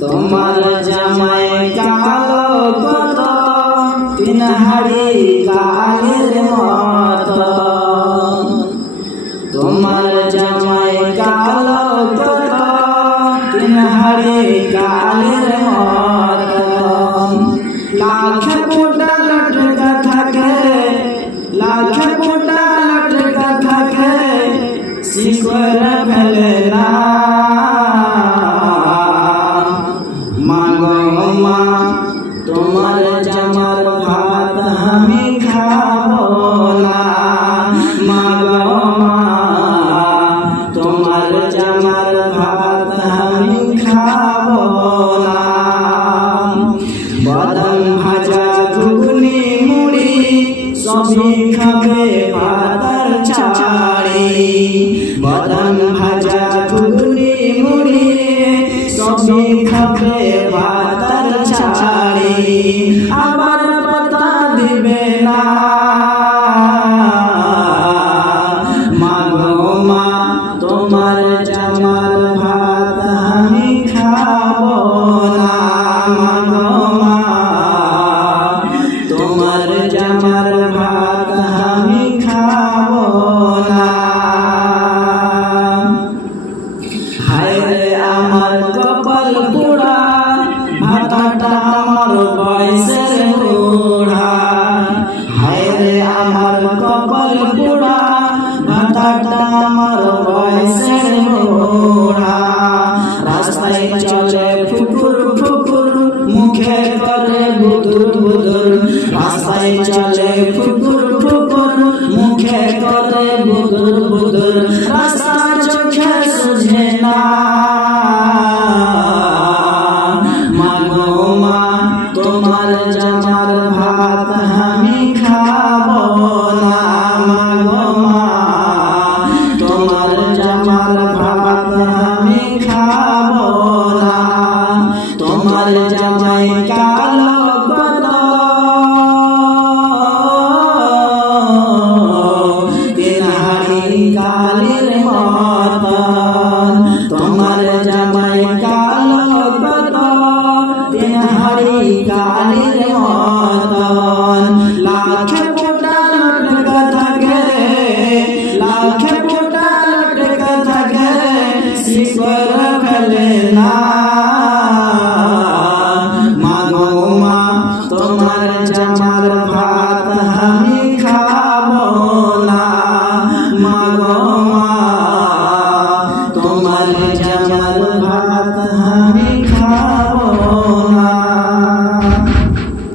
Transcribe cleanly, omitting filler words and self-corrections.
তোমার জামাই কালো কত তিন হাড়ি কালের মতো, তোমার জামাই কালো কত তিন হাড়ি কালের মতো, লাখ ফোঁটা লটকা থাকে, লাখ ফোঁটা লটকা থাকে, শিকড় ফেলে না। তোমার জামার ভাত আমি খাবো না, মা গো মা তোমার জামার ভাত আমি খাবো না। বাদাম ভাজা ঘুগনি মুড়ি সবই খাবে ভাতার ছাড়ি, বাদাম ভাজা ঘুগনি মুড়ি সবই খাবে ভাতার ছাড়ি, আবার পাতা দিবে না। মা গো মা তোমার জামার ভাত আমি খাবো না, মা গো মা তোমার জামার ভাত আমি খাবো না। হায় রে আমার কপাল পোড়া, ভাতাটা আমার বয়সের বুড়া, হায় রে আমার কপাল পোড়া, ভাতাটা আমার বয়সের বুড়া। রাস্তায় চলে ফুকুর ফুকুর, মুখে করে বুদুর বুদুর, রাস্তায় চলে ফুকুর ফুকুর, মুখে করে বুদুর বুদুর, রাস্তা চোখে সুঝে না। মা গো মা তোমার জামার ভাত আমি খাবো না, মা গো মা তোমার জামার ভাত আমি খাবো না। তোমার জামাই কালো কত তিন হাড়ি কালের মতন, তোমার জামাই কালো কত তিন হাড়ি কালের মতন, লাখ ফোঁটা লটকা থাকে, লাখ ফোঁটা লটকা থাকে, শিকড় ফেলে না। মা গো মা তোমার জামার ভাত আমি খাবো না, মা গো মা তোমার জামার ভাত